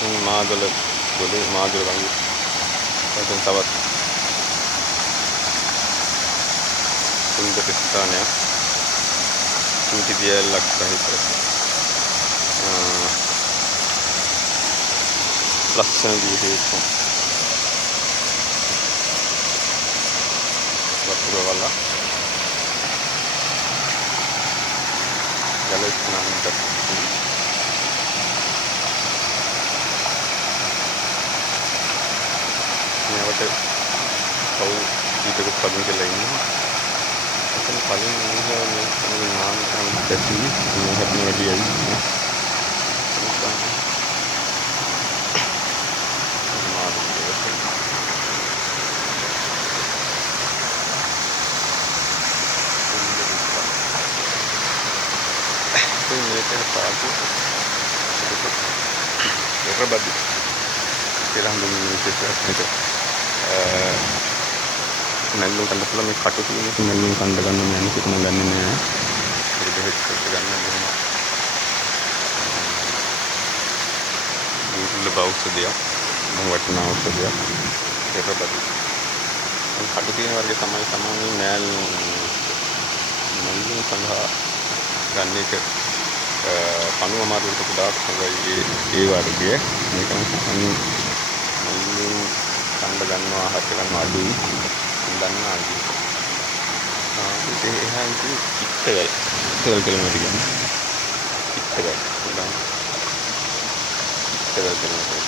මාගල ගොඩේ මාගල වගේ දැන් තවත් සුන්දර ස්ථානයක් කුංචි දියැලක් සහිත ලස්සන විදිහට වතුර වල ජල ස්නානයක් මේවට කවු දීපක පදින් කියලා ඉන්නවා. එතන කලින් මේ නාම තමයි දැසි මේ හැප්පෙන වැඩි ඇයි මේක පාටු රබදි කියලා හඳුන්වන විශේෂයක් මේක නැල්ලුම් කන්න පුළුවන් මේ කටු තියෙන නැල්ලුම් කන්න ගන්න මම අනිත් එක නම් ගන්නෙ නෑ ඒක දෙහෙත් ගන්න බොහොම දුර්ලභ ඖෂධයක් බොහොම වටිනා ඖෂධයක් ඒක රබදි කටු තියෙන වර්ගයේ තමයි සමානයි නැල්ලුම් සඳහා ගන්න එක පණුව අමාරුවට ගොඩාක් හොඳයි ඒ වර්ගය මේක නම් කන්න ගන්නවා ආහාර ගන්නවා අඩුයි දන්නා අඩුයි ඒක එහා ඉතින් ඉත්තගල් කියලා මට කියන්නේ ඉත්තගල් උදාන ඉත්තගල් කියනවා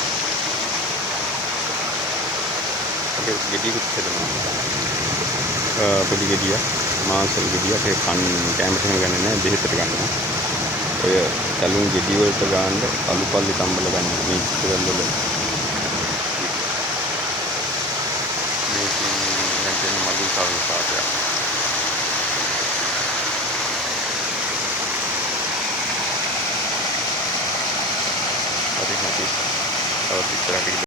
ඒක ගෙඩියකුත් හදනවා පොඩි ගෙඩිය මාංශල් ගෙඩියක් ඒ කෑමට ගන්නේ නැහැ දෙහෙතට ගන්නවා ඔය සැලුන් ගෙඩි වලට ගන්න අලු පල්ලි තම්බල ගන්න මේ ඉස්සරල් වල මේක නැත්නම් මගුල් කවුල් පාටයක් හරි නැති තවත් ඉස්සරහට